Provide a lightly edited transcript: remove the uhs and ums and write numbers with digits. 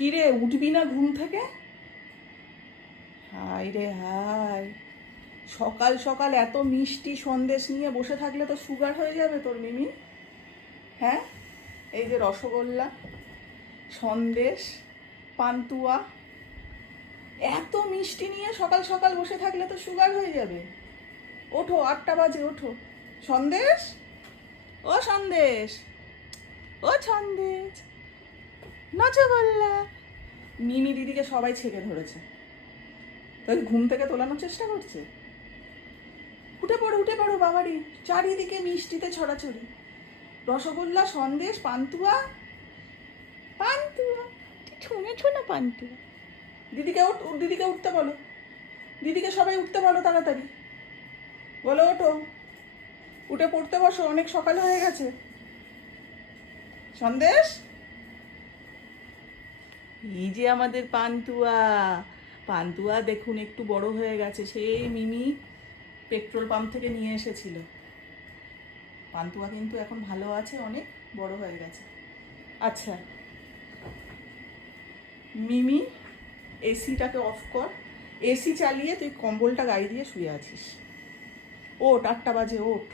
কি রে, উঠবি না ঘুম থেকে? হায় রে হায়, সকাল সকাল এত মিষ্টি সন্দেশ নিয়ে বসে থাকলে তো সুগার হয়ে যাবে তোর মিমি। হ্যাঁ, এই যে রসগোল্লা, সন্দেশ, পান্তুয়া, এত মিষ্টি নিয়ে সকাল সকাল বসে থাকলে তো সুগার হয়ে যাবে। ওঠো, 8টা বাজে, ওঠো। সন্দেশ, ও সন্দেশ, ও সন্দেশ, রসগোল্লা। মিমি দিদিকে সবাই ছেঁকে ধরেছে, তাই ঘুম থেকে তোলানোর চেষ্টা করছে। উঠে পড়ো, উঠে পড়ো বাবারি, চারিদিকে মিষ্টিতে ছড়াছড়ি। রসগোল্লা, সন্দেশ, পান্তুয়া, পান্তুয়া, শুনেছো না পান্তুয়া? দিদিকে দিদিকে উঠতে বলো, দিদিকে সবাই উঠতে বলো তাড়াতাড়ি, বলো ওঠো, উঠে পড়তে বসো, অনেক সকাল হয়ে গেছে। সন্দেশ, এই যে আমাদের পান্তুয়া, পান্তুয়া দেখুন একটু বড় হয়ে গেছে, সেই মিমি পেট্রোল পাম্প থেকে নিয়ে এসেছিল। পান্তুয়া কিন্তু এখন ভালো আছে, অনেক বড় হয়ে গেছে। আচ্ছা মিমি, এসিটাকে অফ কর। এসি চালিয়ে তুই কম্বলটা গায়ে দিয়ে শুয়ে আছিস। ওঠ, 8টা বাজে, ওঠ।